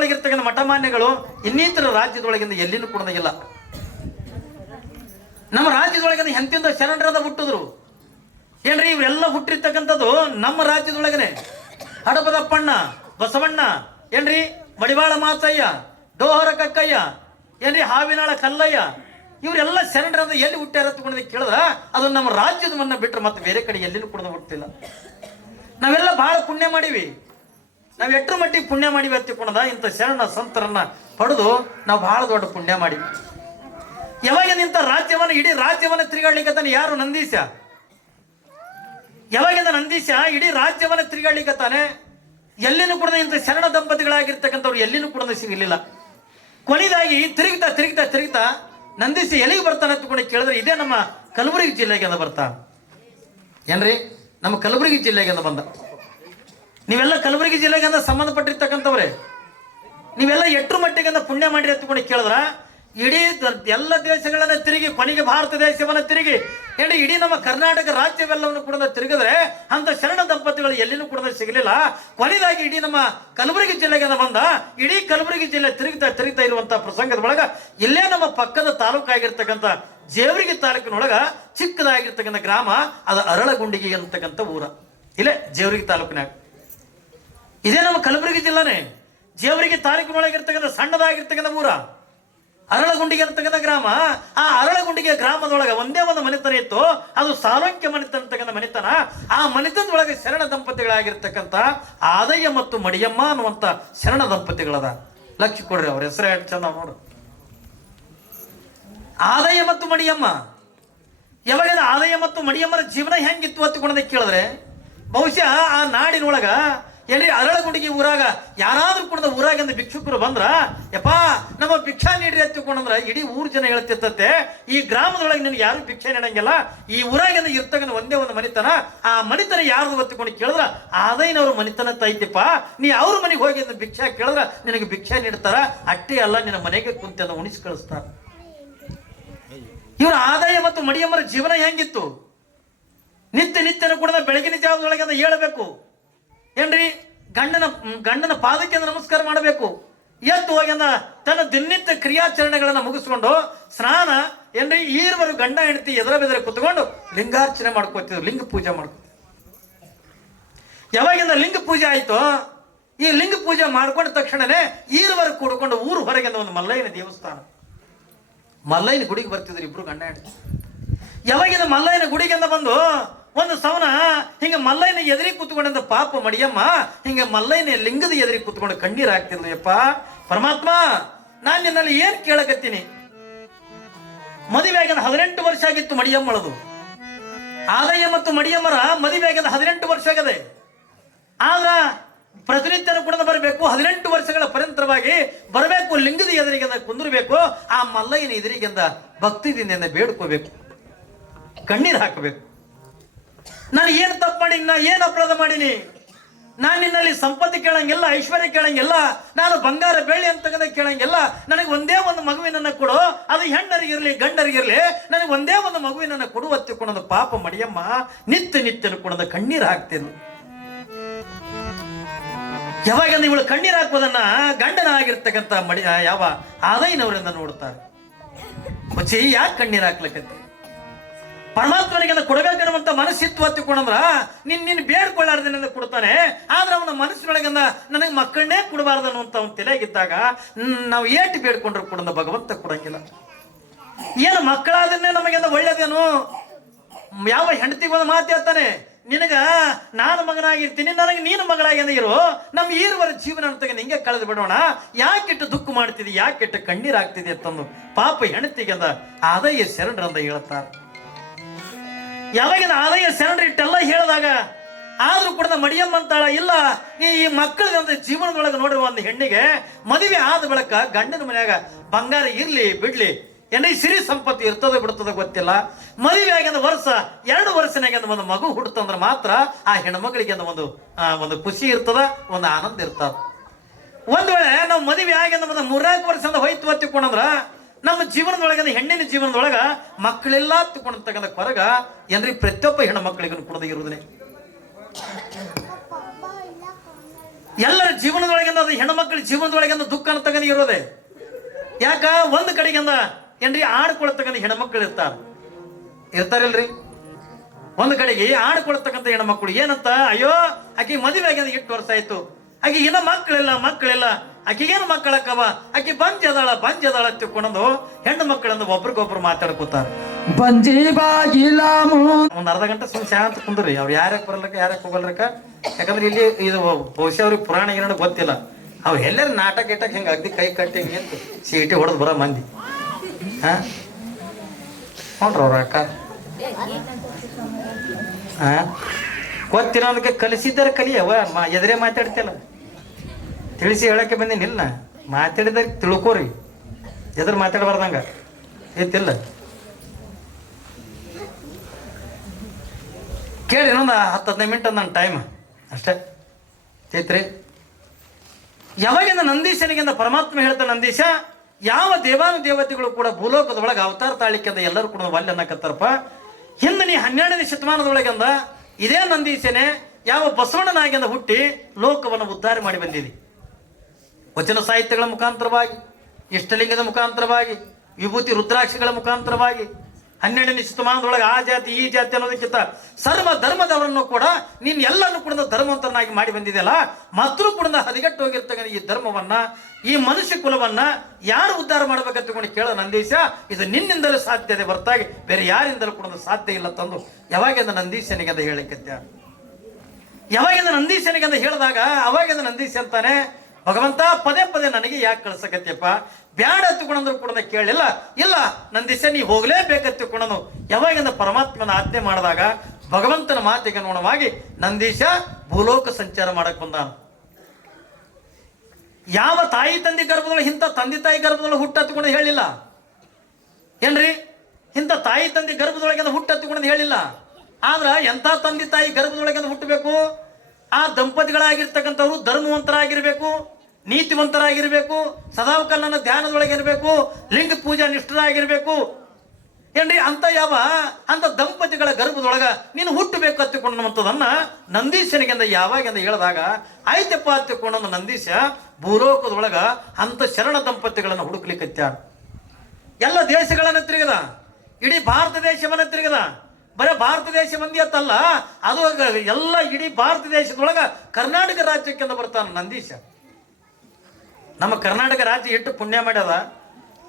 ರಾಜ್ಯದೊಳಗಿರ್ತಕ್ಕಂಥ ಮಠಮಾನ್ಯಗಳು ಇನ್ನಿತರ ರಾಜ್ಯದೊಳಗಿಂದ ಎಲ್ಲಿನೂ ಕೊಡೋದಿಲ್ಲ. ನಮ್ಮ ರಾಜ್ಯದೊಳಗಿಂದ ಎಂತಿಂದ ಶರಣರದ ಹುಟ್ಟಿದ್ರು ಏನ್ರಿ, ಇವೆಲ್ಲ ಹುಟ್ಟಿರ್ತಕ್ಕಂಥದ್ದು ನಮ್ಮ ರಾಜ್ಯದೊಳಗನೆ. ಹಡಪದಪ್ಪಣ್ಣ, ಬಸವಣ್ಣ, ಏನ್ರಿ ಮಡಿವಾಳ ಮಾತಯ್ಯ, ಡೋಹರ ಕಕ್ಕಯ್ಯ, ಏನ್ರಿ ಹಾವಿನಾಳ ಕಲ್ಲಯ್ಯ, ಇವರೆಲ್ಲ ಶರಣರದ ಎಲ್ಲಿ ಹುಟ್ಟ್ಯಾರ ತಗೊಂಡು ಕೇಳಿದ್ರ ಅದು ನಮ್ಮ ರಾಜ್ಯದ ಮನ್ನ ಬಿಟ್ರೆ ಮತ್ತೆ ಬೇರೆ ಕಡೆ ಎಲ್ಲಿನೂ ಕೂಡ ಹುಟ್ಟಿಲ್ಲ. ನಾವೆಲ್ಲ ಬಹಳ ಪುಣ್ಯ ಮಾಡೀವಿ. ನಾವು ಎಷ್ಟರ ಮಟ್ಟಿಗೆ ಪುಣ್ಯ ಮಾಡಿವಿ ಹತ್ತಿಕೊಂಡ ಇಂಥ ಶರಣ ಸಂತರನ್ನ ಪಡೆದು ನಾವು ಬಹಳ ದೊಡ್ಡ ಪುಣ್ಯ ಮಾಡಿವಿ. ಯಾವಾಗಿಂದ ಇಂಥ ರಾಜ್ಯವನ್ನ ಇಡೀ ರಾಜ್ಯವನ್ನ ತಿರುಗಾಡ್ಲಿಕ್ಕತ್ತಾನೆ ಯಾರು? ನಂದೀಶ. ಯಾವಾಗಿಂದ ನಂದೀಶ ಇಡೀ ರಾಜ್ಯವನ್ನ ತಿರುಗಾಡ್ಲಿಕ್ಕತ್ತಾನೆ. ಎಲ್ಲಿನೂ ಕೂಡ ಇಂಥ ಶರಣ ದಂಪತಿಗಳಾಗಿರ್ತಕ್ಕಂಥವ್ರು ಎಲ್ಲಿನೂ ಕೂಡ ಸಿಗಲಿಲ್ಲ. ಕೊನೆಯದಾಗಿ ತಿರುಗ್ತಾ ತಿರುಗ್ತಾ ತಿರುಗ್ತಾ ನಂದೀಶ ಎಲ್ಲಿಗೆ ಬರ್ತಾನೆ ಅಂತಕೊಂಡು ಕೇಳಿದ್ರೆ ಇದೇ ನಮ್ಮ ಕಲಬುರಗಿ ಜಿಲ್ಲೆಗೆ ಅಂತ ಬರ್ತಾನೆ. ಏನ್ರಿ, ನಮ್ಮ ಕಲಬುರಗಿ ಜಿಲ್ಲೆಗೆ ಅಂತ ಬಂದ. ನೀವೆಲ್ಲ ಕಲಬುರಗಿ ಜಿಲ್ಲೆಗೆ ಅಂತ ಸಂಬಂಧಪಟ್ಟಿರ್ತಕ್ಕಂಥವ್ರೆ. ನೀವೆಲ್ಲ ಎಷ್ಟರ ಮಟ್ಟಿಗೆ ಅಂತ ಪುಣ್ಯ ಮಾಡಿ ಅಂತಕೊಂಡು ಕೇಳಿದ್ರ ಇಡೀ ಎಲ್ಲ ದೇಶಗಳನ್ನ ತಿರುಗಿ ಕೊನೆಗೆ ಭಾರತ ದೇಶವನ್ನ ತಿರುಗಿ ಹೇಳಿ ಇಡೀ ನಮ್ಮ ಕರ್ನಾಟಕ ರಾಜ್ಯವೆಲ್ಲವನ್ನು ಕೂಡ ತಿರುಗಿದ್ರೆ ಅಂತ ಶರಣ ದಂಪತಿಗಳು ಎಲ್ಲಿನೂ ಕೂಡ ಸಿಗಲಿಲ್ಲ. ಕೊನೆಯದಾಗಿ ಇಡೀ ನಮ್ಮ ಕಲಬುರಗಿ ಜಿಲ್ಲೆಗೆ ಬಂದ. ಇಡೀ ಕಲಬುರಗಿ ಜಿಲ್ಲೆ ತಿರುಗ್ತಾ ತಿರುಗ್ತಾ ಇರುವಂತಹ ಪ್ರಸಂಗದ ಒಳಗ ಇಲ್ಲೇ ನಮ್ಮ ಪಕ್ಕದ ತಾಲೂಕಾಗಿರ್ತಕ್ಕಂಥ ಜೇವರ್ಗಿ ತಾಲೂಕಿನೊಳಗ ಚಿಕ್ಕದಾಗಿರ್ತಕ್ಕಂಥ ಗ್ರಾಮ ಅದು ಅರಳಗುಂಡಿಗೆ ಅಂತಕ್ಕಂಥ ಊರ. ಇಲ್ಲೇ ಜೇವರ್ಗಿ ತಾಲೂಕಿನಾಗ ಇದೇ ನಮ್ಮ ಕಲಬುರಗಿ ಜಿಲ್ಲಾನೇ. ಜೇವರ್ಗಿ ತಾಲೂಕಿನೊಳಗಿರ್ತಕ್ಕಂಥ ಸಣ್ಣದಾಗಿರ್ತಕ್ಕಂಥ ಊರ ಅರಳಗುಂಡಿಗೆ ಅಂತಕ್ಕಂಥ ಗ್ರಾಮ. ಆ ಅರಳಗುಂಡಿಗೆ ಗ್ರಾಮದೊಳಗೆ ಒಂದೇ ಒಂದು ಮನೆತನ ಇತ್ತು, ಅದು ಸಾಲೋಕ್ಯ ಮನೆತನ ಅಂತಕ್ಕಂಥ ಮನೆತನ. ಆ ಮನೆತನದೊಳಗೆ ಶರಣ ದಂಪತಿಗಳಾಗಿರ್ತಕ್ಕಂಥ ಆದಯ್ಯ ಮತ್ತು ಮಡಿಯಮ್ಮ ಅನ್ನುವಂಥ ಶರಣ ದಂಪತಿಗಳದ. ಲಕ್ಷ ಕೊಡ್ರಿ, ಅವ್ರ ಹೆಸರು ಎಷ್ಟು ಚಂದ ನೋಡ್ರಿ, ಆದಯ್ಯ ಮತ್ತು ಮಡಿಯಮ್ಮ. ಯಾವಾಗ ಆದಯ್ಯ ಮತ್ತು ಮಡಿಯಮ್ಮನ ಜೀವನ ಹೆಂಗಿತ್ತು ಹತ್ತಿಕೊಂಡದ ಕೇಳಿದ್ರೆ ಬಹುಶಃ ಆ ನಾಡಿನೊಳಗ ಎಲ್ಲಿ ಅರಳಗುಂಡಿಗೆ ಊರಾಗ ಯಾರಾದ್ರೂ ಕೂಡ ಊರಾಗಿಂದ ಭಿಕ್ಷುಕರು ಬಂದ್ರ ಯಪ್ಪಾ ನಮ್ಮ ಭಿಕ್ಷಾ ನೀಡ್ರಿ ಹತ್ತಿಕೊಂಡ್ರ ಇಡೀ ಊರ್ ಜನ ಹೇಳ್ತಿರ್ತತೆ ಈ ಗ್ರಾಮದೊಳಗೆ ನಿನ್ಗೆ ಯಾರು ಭಿಕ್ಷೆ ನೀಡಂಗಿಲ್ಲ. ಈ ಊರಾಗಿಂದ ಇರ್ತಕ್ಕಂಥ ಒಂದೇ ಒಂದು ಮನಿತನ, ಆ ಮನಿತನ ಯಾರ್ದು ಹೊತ್ತಿಕೊಂಡು ಕೇಳಿದ್ರ ಆದಯ್ಯನವ್ರ ಮನಿತನ ತೈತಿಪ್ಪ, ನೀ ಅವ್ರ ಮನೆಗೆ ಹೋಗಿ ಭಿಕ್ಷಾ ಕೇಳಿದ್ರ ನಿನಗೆ ಭಿಕ್ಷೆ ನೀಡ್ತಾರ. ಅಷ್ಟೇ ಅಲ್ಲ, ನಿನ್ನ ಮನೆಗೆ ಕುಂತ ಉಣಿಸಿ ಕಳಿಸ್ತಾರ. ಇವ್ರ ಆದಾಯ ಮತ್ತು ಮಡಿಯಮ್ಮರ ಜೀವನ ಹೆಂಗಿತ್ತು? ನಿತ್ಯನೂ ಕೂಡ ಬೆಳಗಿನ ಜಾವದೊಳಗೆ ಅಂತ ಹೇಳಬೇಕು ಏನ್ರಿ, ಗಂಡನ ಪಾದಕ್ಕೆ ನಮಸ್ಕಾರ ಮಾಡಬೇಕು. ಎದ್ದು ಹೋಗಿ ತನ್ನ ದಿನನಿತ್ಯ ಕ್ರಿಯಾಚರಣೆಗಳನ್ನ ಮುಗಿಸ್ಕೊಂಡು ಸ್ನಾನ ಏನ್ರಿ ಈರ್ವರು ಗಂಡ ಹೆಂಡತಿ ಎದುರ ಬೆದರ ಕುತ್ಕೊಂಡು ಲಿಂಗಾರ್ಚನೆ ಮಾಡ್ಕೋತಿದ್ರು, ಲಿಂಗ ಪೂಜೆ ಮಾಡ್ಕೋತಿದ್ರು. ಯಾವಾಗಿಂದ ಲಿಂಗ ಪೂಜೆ ಆಯ್ತು, ಈ ಲಿಂಗ ಪೂಜೆ ಮಾಡ್ಕೊಂಡ ತಕ್ಷಣನೇ ಈರ್ವರು ಕೂಡ್ಕೊಂಡು ಊರು ಹೊರಗೆ ಒಂದು ಮಲ್ಲಯ್ಯನ ದೇವಸ್ಥಾನ, ಮಲ್ಲಯ್ಯನ ಗುಡಿಗೆ ಬರ್ತಿದ್ರು ಇಬ್ರು ಗಂಡ ಹೆಂಡತಿ. ಯಾವಾಗಿಂದ ಮಲ್ಲಯ್ಯನ ಗುಡಿಗೆ ಬಂದು ಒಂದು ಸವನ ಹಿಂಗ ಮಲ್ಲಯ್ಯನ ಎದುರಿಗೆ ಕೂತ್ಕೊಂಡಂತ ಪಾಪ ಮಡಿಯಮ್ಮ ಹಿಂಗ ಮಲ್ಲಯ್ಯನ ಲಿಂಗದ ಎದುರಿಗೆ ಕೂತ್ಕೊಂಡು ಕಣ್ಣೀರ್ ಹಾಕ್ತಿದ್ಲು. ಯಪ್ಪ ಪರಮಾತ್ಮ, ನಾನ್ ನಿನ್ನಲ್ಲಿ ಏನ್ ಕೇಳಕತ್ತೀನಿ? ಮದುವೆ ಆಗಿಂದ 18 ವರ್ಷ ಆಗಿತ್ತು ಮಡಿಯಮ್ಮಳದು. ಆದಯ್ಯ ಮತ್ತು ಮಡಿಯಮ್ಮರ ಮದುವೆ ಆಗಿಂದ 18 ವರ್ಷ ಆಗದೆ. ಆದ್ರ ಪ್ರತಿನಿತ್ಯನೂ ಕೂಡ ಬರಬೇಕು, 18 ವರ್ಷಗಳ ಪರ್ಯಂತರವಾಗಿ ಬರಬೇಕು, ಲಿಂಗದ ಎದುರಿಗೆ ಕುಂದಿರ್ಬೇಕು, ಆ ಮಲ್ಲಯ್ಯನ ಎದುರಿಗಿಂದ ಭಕ್ತಿದಿಂದ ಬೇಡ್ಕೋಬೇಕು, ಕಣ್ಣೀರ್ ಹಾಕಬೇಕು. ನಾನು ಏನು ತಪ್ಪು ಮಾಡೀನಿ? ನಾ ಏನು ಅಪರಾಧ ಮಾಡೀನಿ? ನಾನು ನಿನ್ನಲ್ಲಿ ಸಂಪತ್ತಿ ಕೇಳಂಗಿಲ್ಲ, ಐಶ್ವರ್ಯ ಕೇಳಂಗಿಲ್ಲ, ನಾನು ಬಂಗಾರ ಬೆಳ್ಳಿ ಅಂತಕ್ಕಂಥ ಕೇಳಂಗಿಲ್ಲ. ನನಗೆ ಒಂದೇ ಒಂದು ಮಗುವಿನನ್ನ ಕೊಡು, ಅದು ಹೆಣ್ಣರಿಗಿರ್ಲಿ ಗಂಡರಿಗಿರ್ಲಿ, ನನಗೆ ಒಂದೇ ಒಂದು ಮಗುವಿನನ್ನ ಕೊಡುವತ್ತಿ ಕೊಡೋದು ಪಾಪ ಮಡಿಯಮ್ಮ ನಿತ್ಯನೂ ಕೊಡೋದು ಕಣ್ಣೀರು ಹಾಕ್ತಿದ್ಲು. ಯಾವಾಗ ಇವಳು ಕಣ್ಣೀರು ಹಾಕೋದನ್ನ ಗಂಡನ ಆಗಿರ್ತಕ್ಕಂಥ ಯಾವ ಆದಯ್ಯನವರಿಂದ ನೋಡ್ತಾರೆ. ಯಾಕೆ ಕಣ್ಣೀರು ಹಾಕ್ಲಿಕ್ಕಂತೆ? ಪರಮಾತ್ಮನಿಗೆ ಕೊಡಬೇಕನ್ನುವಂತ ಮನಸ್ಸಿತ್ತು ಹತ್ತಿಕೊಂಡ್ರ ನಿನ್ನ ಬೇಡ್ಕೊಳ್ಳಾರ್ದೇನೆ ಕೊಡ್ತಾನೆ. ಆದ್ರೆ ಅವನ ಮನಸ್ಸಿನೊಳಗಂದ ನನಗೆ ಮಕ್ಕಳನ್ನೇ ಕೊಡಬಾರ್ದು ಅನ್ನುವಂತ ಅವನ ತಲೆಗಿದ್ದಾಗ ನಾವು ಏಟು ಬೇಡ್ಕೊಂಡ್ರು ಕೂಡ ಭಗವಂತ ಕೊಡಂಗಿಲ್ಲ. ಏನು ಮಕ್ಕಳಾದನ್ನೇ ನಮಗೆಂದ ಒಳ್ಳೇದೇನು? ಯಾವ ಹೆಂಡತಿಗೆ ಒಂದು ಮಾತು ಹೇಳ್ತಾನೆ, ನಿನಗ ನಾನು ಮಗನಾಗಿರ್ತೀನಿ, ನನಗೆ ನೀನು ಮಗಳಾಗಿಂದ ಇರು, ನಮ್ಮ ಈರುವರ ಜೀವನ ಅಂತ ಹಿಂಗೆ ಕಳೆದು ಬಿಡೋಣ, ಯಾಕೆಟ್ಟು ದುಃಖ ಮಾಡ್ತಿದ್ದಿ, ಯಾಕೆಟ್ಟು ಕಣ್ಣೀರ್ ಆಗ್ತಿದೆ ಅಂತಂದು ಪಾಪ ಹೆಂಡತಿಗೆ ಅಂದ ಆದಯ್ಯ ಶರಣರಂದ ಹೇಳ್ತಾರೆ. ಯಾವಾಗಿನ ಆದಯ್ಯ ಶರಣರು ಇಟ್ಟೆಲ್ಲ ಹೇಳಿದಾಗ ಆದ್ರೂ ಕೂಡ ಮಡಿಯಮ್ಮ ಅಂತಾಳ, ಇಲ್ಲ ಈ ಮಕ್ಕಳದಂತ ಜೀವನದೊಳಗೆ ನೋಡಿರುವ ಒಂದು ಹೆಣ್ಣಿಗೆ ಮದುವೆ ಆದ ಬಳಿಕ ಗಂಡನ ಮನ್ಯಾಗ ಬಂಗಾರ ಇರ್ಲಿ ಬಿಡ್ಲಿ ಏನ್ರಿ ಸಿರಿ ಸಂಪತ್ತು ಇರ್ತದ ಬಿಡ್ತದ ಗೊತ್ತಿಲ್ಲ, ಮದುವೆ ಆಗಿಂದ ವರ್ಷ 2 ವರ್ಷನಾಗ ಒಂದು ಮಗು ಹುಡ್ತಂದ್ರೆ ಮಾತ್ರ ಆ ಹೆಣ್ಮಗಳಿಗೆ ಒಂದು ಖುಷಿ ಇರ್ತದ, ಒಂದು ಆನಂದ ಇರ್ತದ. ಒಂದ್ ವೇಳೆ ನಾವು ಮದುವೆ ಆಗಿಂದ 3-4 ವರ್ಷದಿಂದ ಹೋಯ್ತು ಹತ್ತಿಕೊಂಡ್ರ ನಮ್ಮ ಜೀವನದೊಳಗೆ ಹೆಣ್ಣಿನ ಜೀವನದೊಳಗ ಮಕ್ಕಳೆಲ್ಲ ತಗೊಂಡಂತಕ್ಕಂಥ ಕೊರಗ ಏನ್ರಿ ಪ್ರತಿಯೊಬ್ಬ ಹೆಣ್ಣು ಮಕ್ಕಳಿಗೂ ಕೊಡದ ಇರುವುದೇ. ಎಲ್ಲರ ಜೀವನದೊಳಗಿಂದ ಅದು ಹೆಣ್ಮಕ್ಳ ಜೀವನದೊಳಗಿಂದ ದುಃಖ ತಗನಿ ಇರೋದೆ. ಯಾಕ ಒಂದು ಕಡೆಗಿಂದ ಏನ್ರಿ ಆಡ್ಕೊಳ್ತಕ್ಕಂಥ ಹೆಣ್ಮಕ್ಳು ಇರ್ತಾರಿಲ್ರಿ. ಒಂದು ಕಡೆಗೆ ಆಡ್ಕೊಳ್ತಕ್ಕಂಥ ಹೆಣ್ಮಕ್ಳು ಏನಂತ, ಅಯ್ಯೋ ಆಕಿ ಮದುವೆ ಆಗ್ಯದ 8 ವರ್ಷ ಆಯ್ತು, ಆಕಿ ಇನ್ನ ಮಕ್ಕಳಿಲ್ಲ ಆಕಿಗೇನು ಮಕ್ಕಳಕ್ಕವ, ಆಕಿ ಬಂಜ್ ಅದಾಳ ತಿಳ್ಕೊಂಡು ಹೆಣ್ಣು ಮಕ್ಕಳಂದು ಒಬ್ರಿಗೊಬ್ರು ಮಾತಾಡ್ಕೋತಾರ. ಒಂದ್ ಅರ್ಧ ಗಂಟೆ ಸುಮ್ ಶಾಂತ ಕುಂದ್ರಿ. ಅವ್ರು ಯಾರ್ಯಾಕೆ ಬರ್ಲಕ್ಕ ಯಾರ್ಯಾಕೆ ಹೋಗಲ್ರಕ್ಕ. ಯಾಕಂದ್ರೆ ಇಲ್ಲಿ ಇದು ಬಹುಶಃ ಅವ್ರಿಗೆ ಪುರಾಣ ಏನೋ ಗೊತ್ತಿಲ್ಲ. ಅವ್ ಎಲ್ಲರೂ ನಾಟಕ ಇಟ್ಟಕ್ ಹಿಂಗ ಅಗ್ದಿ ಕೈ ಕಟ್ಟಿ ನಿಂತು ಸೀಟಿ ಹೊಡೆದ್ ಬರೋ ಮಂದಿ. ನೋಡ್ರಿ ಅವ್ರ ಅಕ್ಕ ಗೊತ್ತಿರೋದಕ್ಕೆ ಕಲಿಸಿದ್ದಾರೆ ಕಲಿಯವ. ಎದುರೇ ಮಾತಾಡ್ತಿಲ್ಲ, ತಿಳಿಸಿ ಹೇಳಕ್ಕೆ ಬಂದಿನಿಲ್ಲ. ಮಾತಾಡಿದ್ರೆ ತಿಳ್ಕೋರಿ, ಎದುರು ಮಾತಾಡಬಾರ್ದಂಗ ಐತಿಲ್ಲ. ಕೇಳಿ ಇನ್ನೊಂದು 10-15 ಮಿನಿಟ್ ನನ್ನ ಟೈಮ್ ಅಷ್ಟೇ ಐತ್ರಿ. ಯಾವಾಗಿಂದ ನಂದೀಶನಿಗಿಂದ ಪರಮಾತ್ಮ ಹೇಳ್ತಾನೆ, ನಂದೀಶ ಯಾವ ದೇವಾನುದೇವತೆಗಳು ಕೂಡ ಭೂಲೋಕದೊಳಗೆ ಅವತಾರ ತಾಳಿಕೆಂದ ಎಲ್ಲರೂ ಕೂಡ ಒಲ್ಲೆ ಅನ್ನಕತ್ತಾರಪ್ಪ. ಹಿಂದೆ ನೀ 12ನೇ ಶತಮಾನದೊಳಗಿಂದ ಇದೇ ನಂದೀಶನೇ ಯಾವ ಬಸವಣ್ಣನಾಗಿಂದ ಹುಟ್ಟಿ ಲೋಕವನ್ನು ಉದ್ಧಾರ ಮಾಡಿ ಬಂದಿದೆ. ವಚನ ಸಾಹಿತ್ಯಗಳ ಮುಖಾಂತರವಾಗಿ, ಇಷ್ಟಲಿಂಗದ ಮುಖಾಂತರವಾಗಿ, ವಿಭೂತಿ ರುದ್ರಾಕ್ಷಿಗಳ ಮುಖಾಂತರವಾಗಿ 12ನೇ ಶತಮಾನದೊಳಗೆ ಆ ಜಾತಿ ಈ ಜಾತಿ ಅನ್ನೋದಕ್ಕಿಂತ ಸರ್ವ ಧರ್ಮದವರನ್ನು ಕೂಡ ನೀನು ಎಲ್ಲನ್ನು ಕೂಡ ಧರ್ಮವಂತರನ್ನಾಗಿ ಮಾಡಿ ಬಂದಿದೆಯಲ್ಲ. ಮಾತೃ ಕೂಡ ಹದಗೆಟ್ಟು ಹೋಗಿರ್ತಕ್ಕಂಥ ಈ ಧರ್ಮವನ್ನ, ಈ ಮನುಷ್ಯ ಕುಲವನ್ನ ಯಾರು ಉದ್ಧಾರ ಮಾಡ್ಬೇಕಂತಕೊಂಡು ಕೇಳೋ ನಂದೀಶ, ಇದು ನಿನ್ನಿಂದಲೂ ಸಾಧ್ಯತೆ ಹೊರತಾಗಿ ಬೇರೆ ಯಾರಿಂದಲೂ ಕೂಡ ಸಾಧ್ಯ ಇಲ್ಲ ತಂದು ಯಾವಾಗಿಂದ ನಂದೀಶನಿಗೆ ಅಂತ ಹೇಳಿಕತ್ಯ. ಯಾವಾಗಿಂದ ನಂದೀಶನಿಗೆ ಅಂತ ಹೇಳಿದಾಗ ಅವಾಗಿಂದ ನಂದೀಶ ಅಂತಾನೆ, ಭಗವಂತ ಪದೇ ಪದೇ ನನಗೆ ಯಾಕೆ ಕಳ್ಸಕತ್ಯಪ್ಪ, ಬ್ಯಾಡ ಹತ್ತುಕೊಂಡ್ರು ಕೂಡ ಕೇಳಿಲ್ಲ. ಇಲ್ಲ ನಂದೀಶ ನೀ ಹೋಗ್ಲೇಬೇಕತ್ತುಕೊಂಡು ಯಾವಾಗಿಂದ ಪರಮಾತ್ಮನ ಆಜ್ಞೆ ಮಾಡಿದಾಗ ಭಗವಂತನ ಮಾತಿಗೆ ಅನುಗುಣವಾಗಿ ನಂದೀಶ ಭೂಲೋಕ ಸಂಚಾರ ಮಾಡಕ್ ಬಂದ. ಯಾವ ತಾಯಿ ತಂದೆ ಗರ್ಭದೊಳಗೆ ಇಂಥ ತಂದೆ ತಾಯಿ ಗರ್ಭದೊಳಗೆ ಹುಟ್ಟತ್ತುಕೊಂಡು ಹೇಳಿಲ್ಲ ಏನ್ರಿ. ಇಂಥ ತಾಯಿ ತಂದೆ ಗರ್ಭದೊಳಗೆ ಹುಟ್ಟತ್ತುಕೊಂಡು ಹೇಳಿಲ್ಲ. ಆದ್ರ ಎಂಥ ತಂದೆ ತಾಯಿ ಗರ್ಭದೊಳಗೆ ಹುಟ್ಟಬೇಕು, ಆ ದಂಪತಿಗಳಾಗಿರ್ತಕ್ಕಂಥವ್ರು ಧರ್ಮವಂತರಾಗಿರ್ಬೇಕು, ನೀತಿವಂತರಾಗಿರ್ಬೇಕು, ಸದಾವಕಲನ ಧ್ಯಾನದೊಳಗೆ ಇರಬೇಕು, ಲಿಂಗ ಪೂಜಾ ನಿಷ್ಠರಾಗಿರ್ಬೇಕು ಏನ್ರಿ. ಅಂತ ದಂಪತಿಗಳ ಗರ್ಭದೊಳಗ ನೀನು ಹುಟ್ಟಬೇಕು ಹತ್ತಿಕೊಂಡಂಥದನ್ನ ನಂದೀಶನಿಗೆಂದ ಯಾವಾಗಿಂದ ಹೇಳಿದಾಗ ಆಯ್ತಪ್ಪ ಹತ್ತಿಕೊಂಡ ನಂದೀಶ ಭೂಲೋಕದೊಳಗ ಅಂತ ಶರಣ ದಂಪತಿಗಳನ್ನು ಹುಡುಕ್ಲಿಕ್ಕತ್ಯ. ಎಲ್ಲ ದೇಶಗಳನ್ನ ತಿರುಗದ, ಇಡೀ ಭಾರತ ದೇಶವನ್ನ ತಿರುಗದ. ಬರೀ ಭಾರತ ದೇಶ ಮಂದಿ ಅತ್ತಲ್ಲ, ಅದು ಎಲ್ಲ ಇಡೀ ಭಾರತ ದೇಶದೊಳಗ ಕರ್ನಾಟಕ ರಾಜ್ಯಕ್ಕೆಂದ ಬರ್ತಾನ ನಂದೀಶ. ನಮ್ಮ ಕರ್ನಾಟಕ ರಾಜ್ಯ ಎಷ್ಟು ಪುಣ್ಯ ಮಾಡ್ಯದ,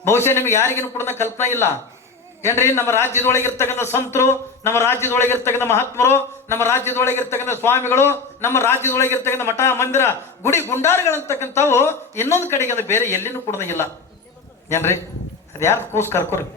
ಬಹುಶಃ ನಿಮ್ಗೆ ಯಾರಿಗೇನು ಕೂಡ ಕಲ್ಪನೆ ಇಲ್ಲ ಏನ್ರಿ. ನಮ್ಮ ರಾಜ್ಯದೊಳಗಿರ್ತಕ್ಕಂಥ ಸಂತರು, ನಮ್ಮ ರಾಜ್ಯದೊಳಗಿರ್ತಕ್ಕಂಥ ಮಹಾತ್ಮರು, ನಮ್ಮ ರಾಜ್ಯದೊಳಗಿರ್ತಕ್ಕಂಥ ಸ್ವಾಮಿಗಳು, ನಮ್ಮ ರಾಜ್ಯದೊಳಗಿರ್ತಕ್ಕಂಥ ಮಠ ಮಂದಿರ ಗುಡಿ ಗುಂಡಾರಗಳಂತಕ್ಕಂಥವು ಇನ್ನೊಂದು ಕಡೆಗೆ ಅದು ಬೇರೆ ಎಲ್ಲಿನೂ ಕೂಡ ಇಲ್ಲ ಏನ್ರಿ. ಅದು ಯಾರು ಕೂಸ್ ಕರ್ಕೋರಿ.